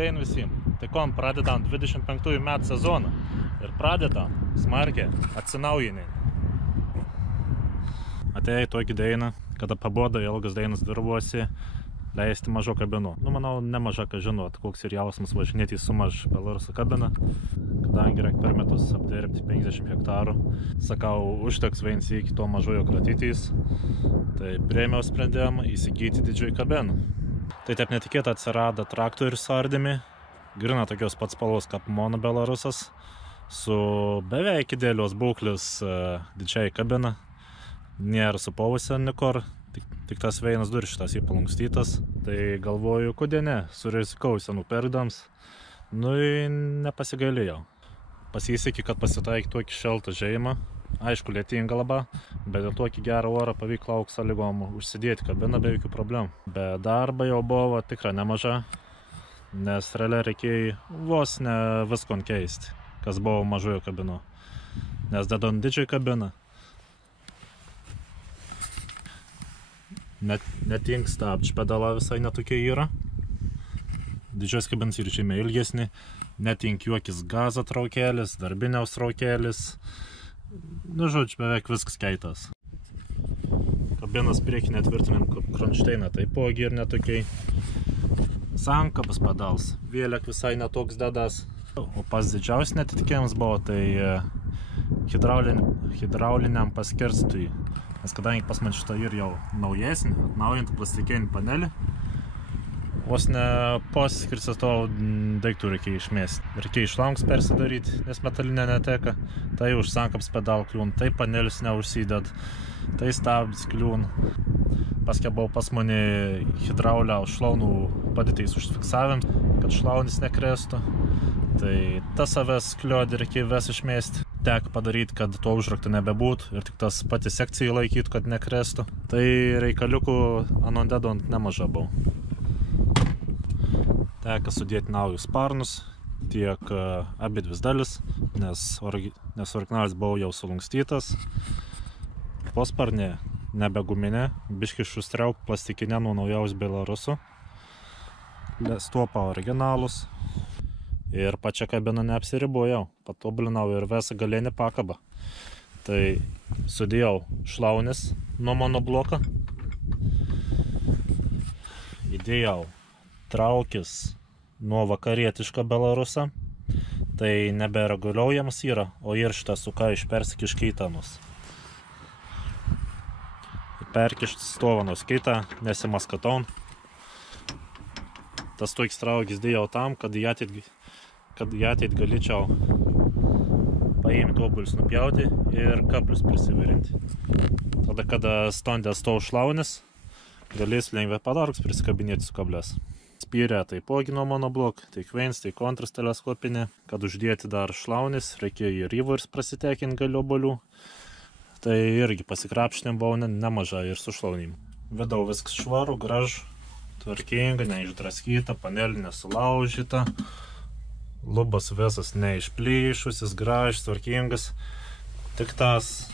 dain visiems. Tai kom, pradedam 25 metų sezoną ir pradedam smarkiai atsinaujinį. Atėjai tokį dainą, kada paboda ilgas dainas dirbuosi, leisti mažo kabinu. Manau, nemaža, ką žinot, koks ir jausmas važinėti su maž Belaruso kabina, kadangi reik per metus apdirbti 50 hektarų. Sakau, užteks vien iki to mažojo kratytis, tai priėmiau sprendimą įsigyti didžiąjį kabiną. Tai taip netikėtai atsirado traktorių su ardimi, grina tokios pats spalvos kaip Mono Belarusas, su beveik idealios būklės didžiąjį kabiną. Nėra supavusi nikur, tik tas veinas duris šitas įpalankstytas. Tai galvoju, kodėl ne, surizikau senų pirkdams, nepasigailėjau. Pasisekė, kad pasitaikė tokį šaltą žiemą, aišku, lietinga laba, bet ir tokį gerą orą pavyko lauks sąlygom užsidėti kabiną be jokių problemų. Bet darba jau buvo tikrai nemaža, nes realiai reikėjo vos ne viskon keisti, kas buvo mažojo kabino. Nes dedant didžiąją kabiną, netink stabdžių pedala visai netokia yra. Didžios kabinas ir žymiai ilgesnį, netink juokis gazo traukelis, darbiniaus traukelis. Žodžiu, beveik viskas keitas. Kabinas priekinė tvirtinam kronšteiną taipogi ir netokiai. Sankapas pedals, vėliak visai netoks dedas. O pas didžiausias netitikėjimas buvo, tai hidrauliniam paskirstui. Nes kadangi pas man šitą ir jau naujesnį, atnaujantą plastikinį panelį, vos ne paskirstyto daiktų reikia išmesti. Reikia išlangus persidaryti, nes metalinė neteka. Tai už sankaps pedalų kliūn, tai panelis neužsided, tai stabdis kliūn. Paskui buvo pas mane hidraulę šlaunų padėtais užfiksavim, kad šlaunis nekrestų. Tai tas savęs kliodį reikia ves išmesti. Teko padaryti, kad to užrakto nebebūtų ir tik tas pati sekcija laikytų, kad nekrestų. Tai reikaliukų anondedont nemaža buvo. Teko sudėti naujus sparnus, tiek abidvis dalis, nes originalis buvo jau sulankstytas. Posparnė nebe guminė, biški šustriauk plastikinė nuo naujaus Belarusų. Stuopa originalus. Ir pačią kabiną neapsiribojau, patobulinau ir visą galinį pakabą. Tai sudėjau šlaunis nuo monobloką, įdėjau traukis nuo vakarietišką Belarusą, tai nebereguliuojamas yra, o ir šitą suka išpersik iš keitanos. Perkišti stovanos keitą, nesimaskaton. Tas toks traukis dėjau tam, kad į ateit galėčiau paimti obuolius nupjauti ir kablius prisivirinti. Tada, kada standės to šlaunis, galės lengvai padargus prisikabinėti su kablės. Spyrė taipogi nuo monoblok, tiek viens, tiek antras teleskopinė. Kad uždėti dar šlaunis, reikėjo ir įvairius prasitekinti gali obuolių. Tai irgi pasikrapštinėm buvo nemaža ir su šlaunim. Vedau viskas švaru, gražu, tvarkinga, neišdraskyta, panelė nesulaužyta. Lubas visas neišplyšusis, gražus, tvarkingas. Tik tas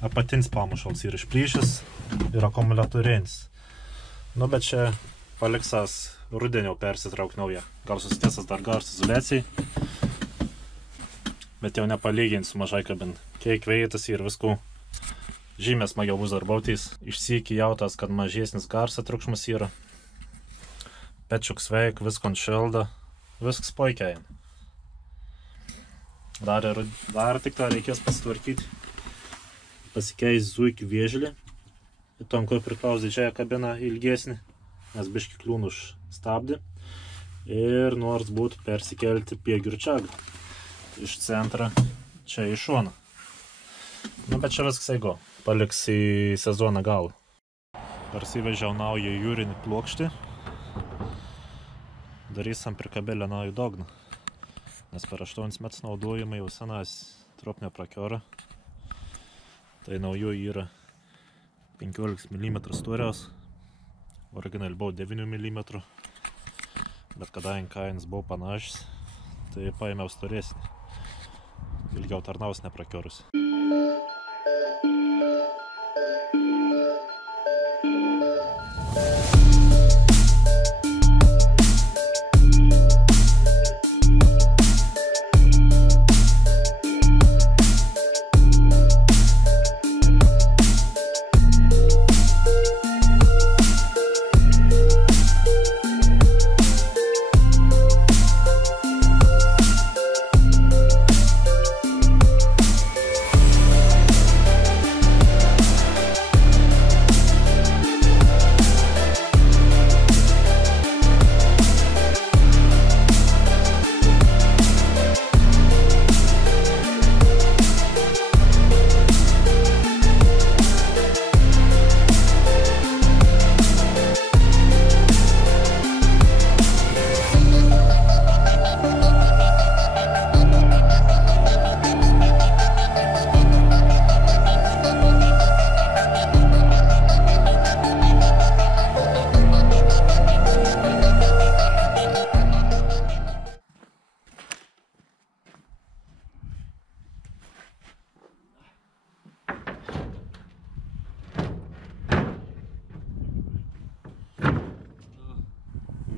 apatinis pamušalas yra išplyšęs ir akumuliatorinis. Bet čia paliksas rudenio persitrauk naują. Gal susitiesas dar garsas izoliacijai. Bet jau nepalyginti su mažai kabin. Kiek veitas ir viskų žymės smagiau bus darbautis. Išsyki jautas, kad mažesnis garsa triukšmas yra. Pečiuk sveik, viskon šilda. Viskas puikiai. Dar tik tą reikės pasitvarkyti. Pasikeis zuikį vėžlį. Ir tom, kur priklaus didžiąją kabiną ilgesnį, nes biški kliūn už stabdį. Ir nors būtų persikelti pėgiurčiagą. Iš centrą čia į šoną. Bet čia viskas eigo. Paliks į sezoną galą. Parsivežiau naują jūrinį plokštį. Darysam prikabelę naują dogną. Nes per 8 metus naudojama jau senas tropinė prakiora. Tai naujų yra 15 mm storiaus. Original buvo 9 mm. Bet kadangi kainas buvo panašus, tai paėmiau storesnį. Ilgiau tarnaus neprakiorus.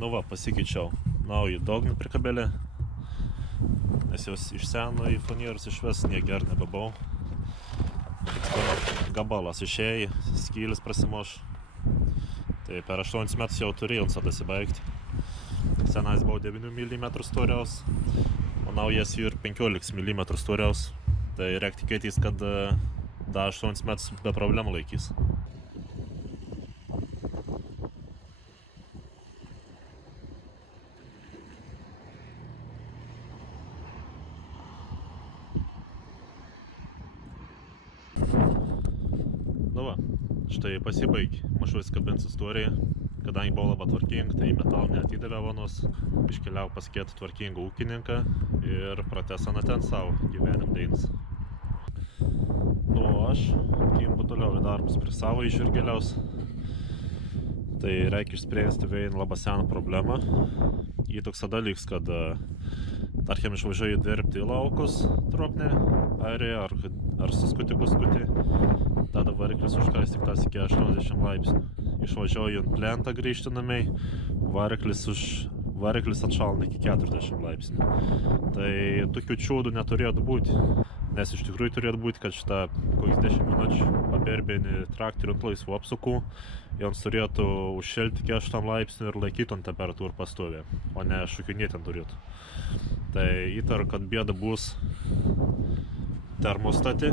Nu va, pasikeičiau naują dogminį prikabelį, nes jos iš seno į funierus išves nieger nebebuvau. Gabalas išėjo, skylis prasimuš. Tai per 8 metus jau turėjau dasibaigti. Senais buvo 9 mm storiaus, o naujas ir 15 mm storiaus. Tai reikia tikėtis, kad da 8 metus be problemų laikys. Nu va, štai pasibaigė mažos kabins istorija. Kadangi buvo labai tvarkinga, tai metalą neatidavė vanos. Iškeliau pas kitą tvarkingą ūkininką ir pratęsana ten savo gyvenim dainas. Nu, aš kimbu toliau į darbus prie savo iširgėliaus. Tai reikia išspręsti vieną labai seną problemą. Į toks dalyks, kad tarkim išvažiuoju dirbti į laukus tropnė, ar suskutį. Tada variklis užkais tik tas iki 80 laipsnių. Išvažiuoju ant plentą grįžti namiai, variklis atšalna iki 40 laipsnių. Tai tokių čiūdų neturėtų būti, nes iš tikrųjų turėtų būti, kad šitą kokius 10 minučių paberbėni traktorių ant laisvų apsukų, joms turėtų užšelti iki 8 laipsnių ir laikyti ant temperatūrų pastovę, o ne šokinėti ten turėtų. Tai įtaru, kad bėda bus termostati,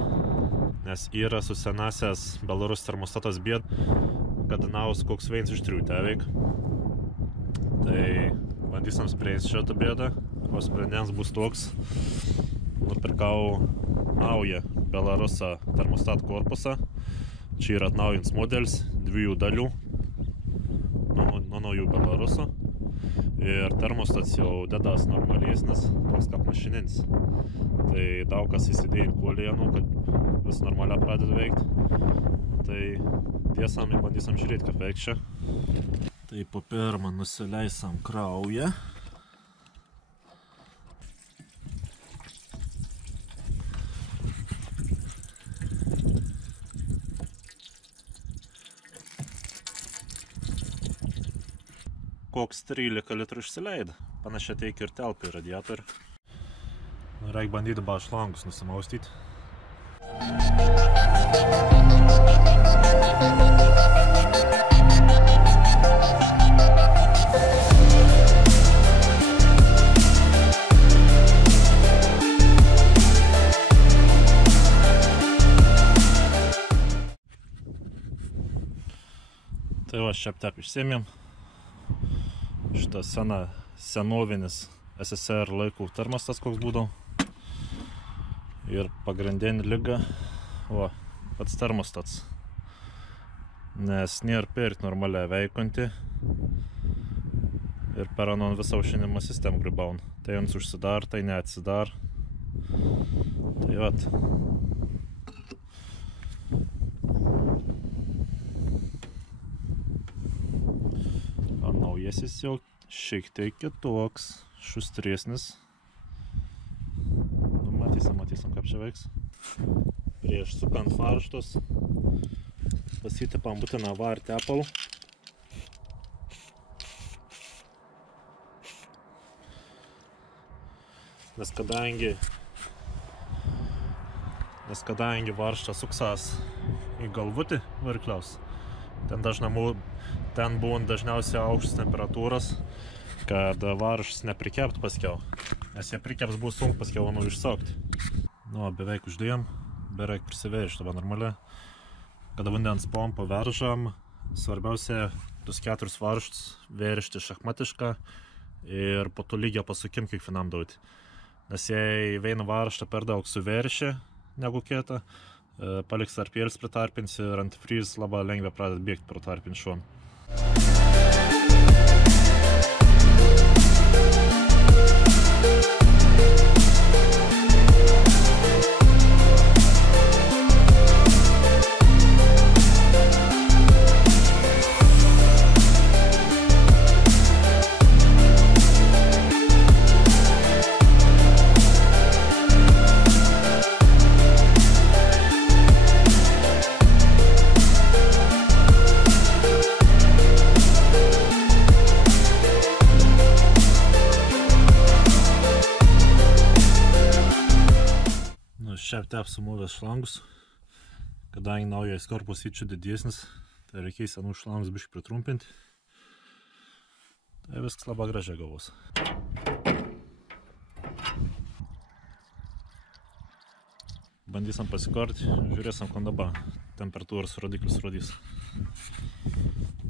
nes yra susenasias Belarus termostatas bėda, kad naus koks vienas iš 3 teveik. Tai bandysim spręsti šitą bėdą, o sprendimas bus toks. Nupirkau naują Belaruso termostat korpusą. Čia yra atnaujintas modelis 2 dalių nuo naujų Belaruso. Ir termostats jau dedas normalesnis, toks kaip mašininis. Tai daug kas įsidėjo kuolėnų, kad vis normaliai pradeda veikti. Tai tiesam ir bandysim žiūrėti, kaip veikia čia. Tai po pirmą nusileisam kraują. Koks 13 litrų išsileido. Panašiai teikia ir telpa į radiatorių. Reikia bandyti šlangus nusimaustyti. Tai va, šiap išsėmėm. Šitas senovinis SSR laikų termostas koks būdavo. Ir pagrindinė lyga, pats termostats. Nes nėra pirkti normaliai veikianti. Ir per anon visą aušinimo sistemą gribaun. Tai jums užsidar, tai neatsidar. Tai vat. Naujasis jau šiek tiek kitoks, šustresnis. Matysim, kaip čia veiks. Prieš sukant varžtus pasitepam būtiną varį tepalų. Nes kadangi varžtas suksas į galvutį varikliaus, ten būna dažniausiai aukštas temperatūras, kad varžas neprikeptų paskiau. Nes jie prikeps bus sunku paskiau išsaukti. Nu, beveik uždėjom, beveik prisivėrš dabar normaliai. Kada vandens pompą veržam, svarbiausia tus 4 varžtus vėršti šachmatišką ir po to lygio pasukim kiekvienam duoti. Nes jei vieną varžtą per daug suvėršė negu kitą, paliks tarpėlis pritarpins ir antifreeze labai lengvai pradeda bėgti pro tarpinį šoną. Rate apsimovęs šlangus, kadangi naujas korpus čia didesnis, tai reikia senų šlangus biškį pritrumpinti. Tai viskas labai gražiai gavos. Bandysim pasikarti, žiūrėsim, ko dabar temperatūros rodiklis rodys.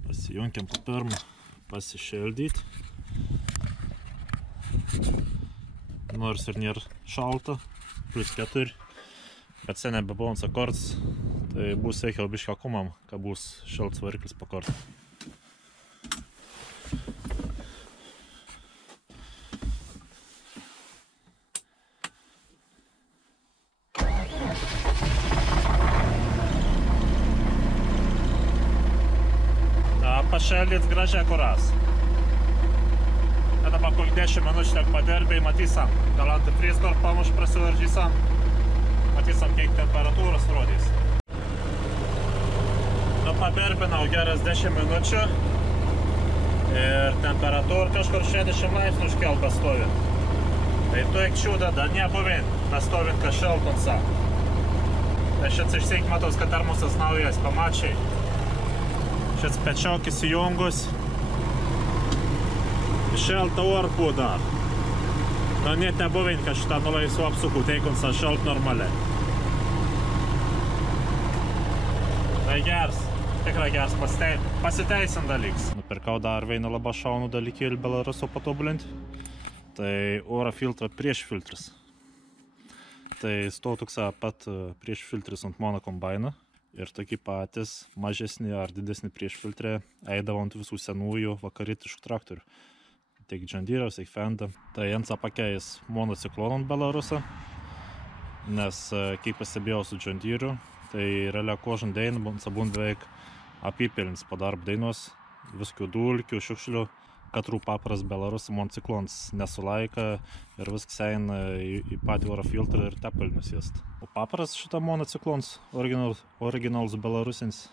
Pasijunkiam po pirmą, pasišildyti. Nors ir nėra šalta, +4, bet sen nebebuvom sakorts, tai bus reikia biškį akumam, kad bus šaltas variklis pakart. Pašeldyt gražiai kuras. Kada pakol 10 minučių tiek paderbėjai, matysim, gal antifriz kor pamuš prasivaržysim, matysim, kiek temperatūros rodys. Nu, paberbinau geras 10 minučių ir temperatūra kažkur 60 laipsnių užkelta stovi. Tai tu ekčiūda dar nebuvin, nastovint, kad šaltonsa. Tai šits išsiek matos, kad termosas naujas, pamačiai. Šits pečiok įsijungus. Šalta orą buvo dar. Nu, net nebuvin, kad šitą nulaisų apsukų teikunsa šalt normaliai. Tai gers, tikrai gers, pasiteisin dalyks. Nupirkau dar vieną labai šaunų dalykėlį Belaruso patobulinti. Tai oro filtro prieš filtras. Tai stovi toksai pat prieš filtras ant mano kombaino. Ir tokie patys mažesni ar didesni priešfiltrė eidavo ant visų senųjų vakaritiškų traktorių. Tiek John Deere, tiek Fenda. Tai jiems pakeis monociklon ant Belarusą, nes kaip pasibėjau su John Deere, tai realiai kožan dainą būn beveik apipilins po darbo dainos, viskių dulkių, šiukšlių, katrų papras Belarusą monociklons nesulaika ir viskas eina į patį oro filtrą ir tepalinius jėst. O papras šitą monociklons, originalus Belarusins,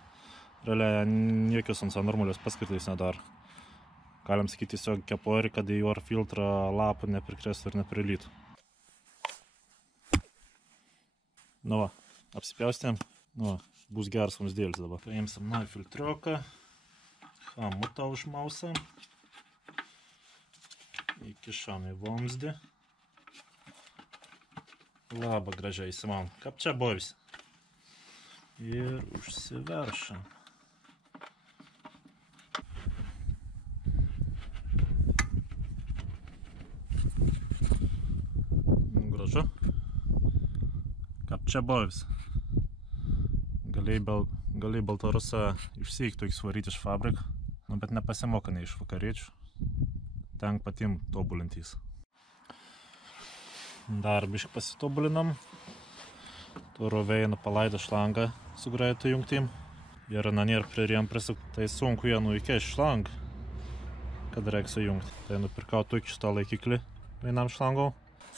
realiai jokios ant normalios paskirtais nedar. Galim sakyti tiesiog kepori, kad į oro filtrą lapų neprikrėstų ir neprilytų. Nu va, apsipjaustėm, nu va, bus geras mums dėlis dabar. Paimsim naują filtriuką, chamutą užmausam. Įkišam į vamzdį. Labai gražiai įsimaunam. Kaip čia bovis. Ir užsiveršam. Gražu. Kaip čia bovis. Galėjai Baltarusą išsiek tokį svaryti iš fabriko, bet nepasimoka ne iš vakariečių. Ten patim tobulintys. Dar biškį pasitobulinam. Turiu veinu palaidą šlangą su greitu jungtim. Ir nanir pririem prisuk, tai sunku jie nuikės šlang, kad reikia sujungti. Tai nupirkau tokį šitą laikiklį vienam šlangau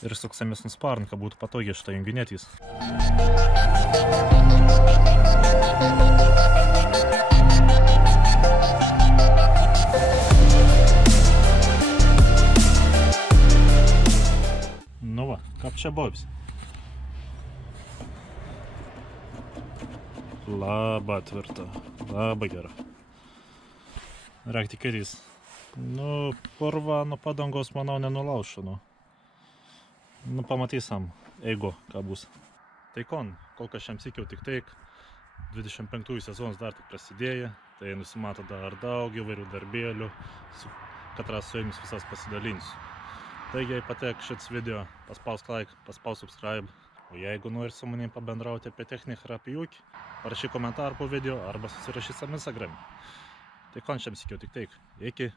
ir suksamės nusparint, kad būtų patogiai šitą junginėtys. Nu va, kaip čia bovis. Labai tvirta, labai gera. Reik tikėtis. Nu, purva nuo padangos, manau, nenulauša. Nu, pamatysim, eigo, ką bus. Tai kol kas šiam sykiau tik teik. 25 sezonas dar tik prasidėjo. Tai nusimato dar daug įvairių darbėlių, katras su jumis visas pasidalinsiu. Taigi, jei patek šits video, paspausk like, paspausk subscribe. O jeigu nori su manim pabendrauti apie techniką ir apie ūkį, parašyk komentarą po video arba susirašyk Instagrame. Tai kon šiam sykiau tik teik. Iki.